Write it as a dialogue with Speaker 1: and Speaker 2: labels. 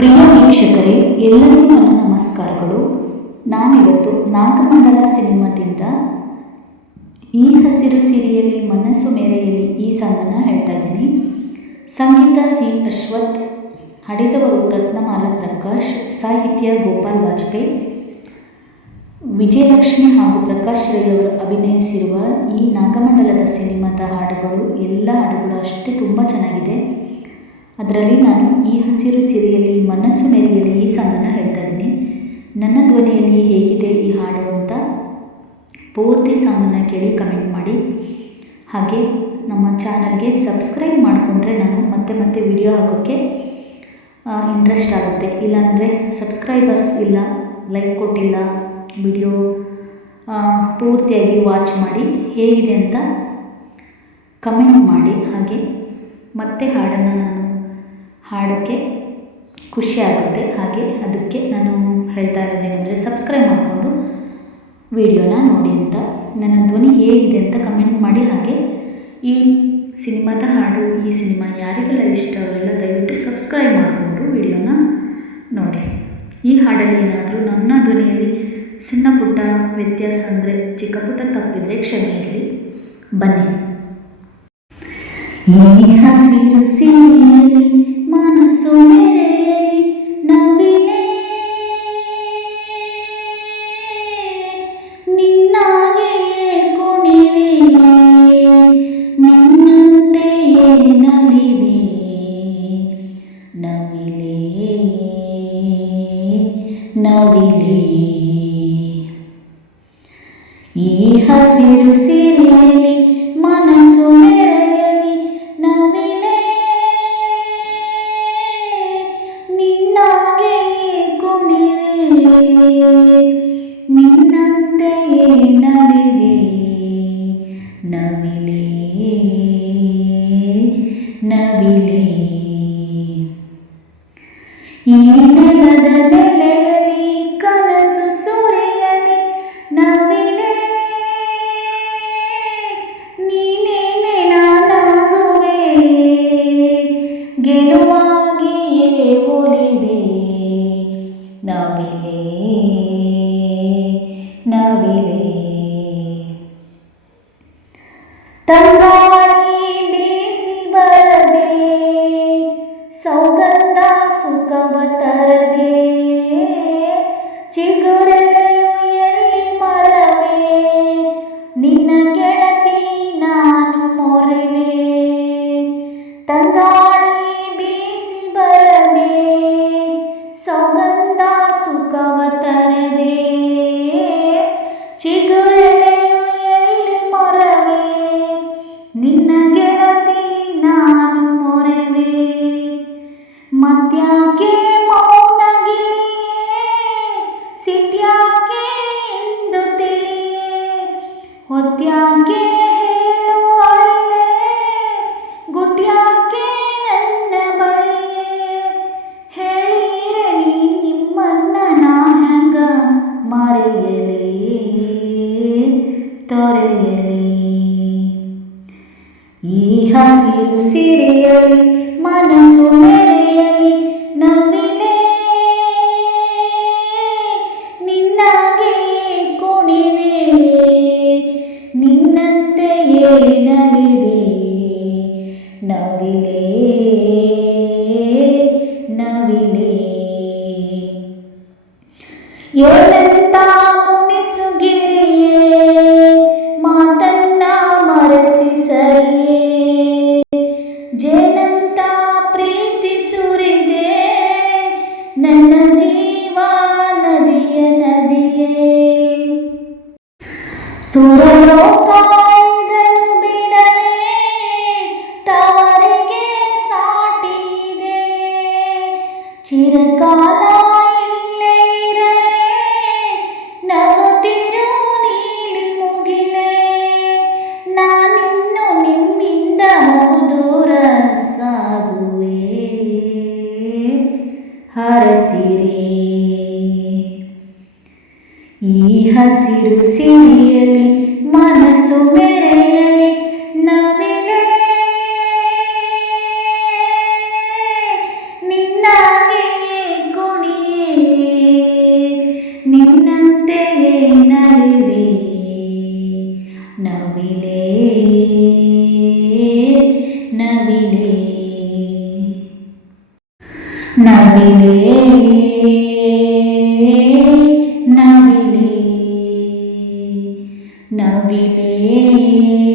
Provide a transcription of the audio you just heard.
Speaker 1: ಪ್ರಿಯ ವೀಕ್ಷಕರೇ, ಎಲ್ಲರಿಗೂ ನನ್ನ ನಮಸ್ಕಾರಗಳು. ನಾನಿವತ್ತು ನಾಗಮಂಡಲ ಸಿನಿಮಾದಿಂದ ಈ ಹಸಿರು ಸಿರಿಯಲಿ ಮನಸ್ಸು ಮೇರೆಯಲ್ಲಿ ಈ ಸಾಂಗನ್ನು ಹೇಳ್ತಾ ಇದ್ದೀನಿ. ಸಂಗೀತ ಸಿ. ಅಶ್ವಥ್ ಹಾಡಿದವರು ರತ್ನಮಾಲ ಪ್ರಕಾಶ್, ಸಾಹಿತ್ಯ ಗೋಪಾಲ್ ವಾಜಪೇಯಿ, ವಿಜಯಲಕ್ಷ್ಮಿ ಹಾಗೂ ಪ್ರಕಾಶ್ ರೈಯವರು ಅಭಿನಯಿಸಿರುವ ಈ ನಾಗಮಂಡಲದ ಸಿನಿಮಾದ ಹಾಡುಗಳು, ಎಲ್ಲ ಹಾಡುಗಳು ಅಷ್ಟೇ ತುಂಬ ಚೆನ್ನಾಗಿದೆ. ಅದರಲ್ಲಿ ನಾನು ಈ ಹಸಿರು ಸಿರಿಯಲ್ಲಿ, ಮನಸ್ಸು ಮೆರೆಯಲಿ ಈ ಸಾಂಗನ್ನು ಹೇಳ್ತಾ ಇದ್ದೀನಿ. ನನ್ನ ಧ್ವನಿಯಲ್ಲಿ ಹೇಗಿದೆ ಈ ಹಾಡು ಅಂತ ಪೂರ್ತಿ ಸಾಂಗನ್ನು ಕೇಳಿ ಕಮೆಂಟ್ ಮಾಡಿ. ಹಾಗೆ ನಮ್ಮ ಚಾನಲ್ಗೆ ಸಬ್ಸ್ಕ್ರೈಬ್ ಮಾಡಿಕೊಂಡ್ರೆ ನಾನು ಮತ್ತೆ ಮತ್ತೆ ವಿಡಿಯೋ ಹಾಕೋಕ್ಕೆ ಇಂಟ್ರೆಸ್ಟ್ ಆಗುತ್ತೆ. ಇಲ್ಲಾಂದರೆ ಸಬ್ಸ್ಕ್ರೈಬರ್ಸ್ ಇಲ್ಲ ಲೈಕ್ ಕೊಟ್ಟಿಲ್ಲ, ವಿಡಿಯೋ ಪೂರ್ತಿಯಾಗಿ ವಾಚ್ ಮಾಡಿ. ಹೇಗಿದೆ ಅಂತ ಕಮೆಂಟ್ ಮಾಡಿ. ಹಾಗೆ ಮತ್ತೆ ಹಾಡನ್ನು ನಾನು ಹಾಡೋಕ್ಕೆ ಖುಷಿ ಆಗುತ್ತೆ. ಹಾಗೆ ಅದಕ್ಕೆ ನಾನು ಹೇಳ್ತಾ ಇರೋದೇನೆಂದರೆ ಸಬ್ಸ್ಕ್ರೈಬ್ ಮಾಡಿಕೊಂಡು ವಿಡಿಯೋನ ನೋಡಿ ಅಂತ. ನನ್ನ ಧ್ವನಿ ಹೇಗಿದೆ ಅಂತ ಕಮೆಂಟ್ ಮಾಡಿ. ಹಾಗೆ ಈ ಸಿನಿಮಾದ ಹಾಡು, ಈ ಸಿನಿಮಾ ಯಾರಿಗೆಲ್ಲ ಇಷ್ಟ ಅವರೆಲ್ಲ ದಯವಿಟ್ಟು ಸಬ್ಸ್ಕ್ರೈಬ್ ಮಾಡಿಕೊಂಡು ವಿಡಿಯೋನ ನೋಡಿ. ಈ ಹಾಡಲ್ಲಿ ಏನಾದರೂ ನನ್ನ ಧ್ವನಿಯಲ್ಲಿ ಸಣ್ಣ ಪುಟ್ಟ ವ್ಯತ್ಯಾಸ ಅಂದರೆ ಚಿಕ್ಕ ಪುಟ್ಟ ತಪ್ಪಿದರೆ ಕ್ಷಮೆ ಇರಲಿ. ಬನ್ನಿ. ಈ ಹಸಿರು ಸೀರೆಯಲ್ಲಿ ಮನಸ್ಸು ಮೆರೆಯಲಿ ನವಿಲೆ. ನಿನ್ನಾಗೆಯೇ ಕುಣಿವೆ. ನಿನ್ನಂತೆಯೇ ನಲಿವೆ. ನವಿಲೆ. ನವಿಲೆ. ಈ ಹಸಿರು ಸೀರೆಯಲ್ಲಿ ನಿನ್ನಂತೆಯೇ ನಲಿವೆ ನವಿಲೇ ನವಿಲೇ. ಈ ಕನಸು ಸುರಿಯಲಿ ನವಿಲೇ. ನೀನೇನೆ ನಾನಾಗುವೆ ಗೆಲುವಾಗಿಯೇ ಒಲಿವೆ ಸುಖವ ತರದೆ ಚಿಗುರೆಲೆಯು ಎಲ್ಲಿ ನಿನ್ನ ಗೆಳತಿ ನಾನು ಮೊರೆವೆ? ತಂಗಾಳಿ ಬೀಸಿ ಬರದೆ? ಸೌಗಂಧ ಸುಖವ ತರದೆ? ತೊರೆಯಲೇ. ಈ ಹಸಿರು ಸಿರಿಯಲಿ ಮನಸ್ಸು ಮೆರೆಯಲಿ ನವಿಲೆ ನಿನ್ನಾಗೆ ಕುಣಿವೆ ನಿನ್ನಂತೆಯೇ ನಲಿವೆ ನವಿಲೇ ನವಿಲೇ. ಏನಂತ name. ಈ ಹಸಿರು ಸಿರಿಯಲಿ ಮನಸ್ಸು ಮೆರೆಯಲಿ ನವಿಲೆ. ನಿನ್ನಾಗೆಯೇ ಕುಣಿಯೇ ನಿನ್ನಂತೆಯೇ ನಲಿವೆ ನವಿಲೆ ನವಿಲೆ. ನವಿಲೆ ನವಿಲೆ. വിലേ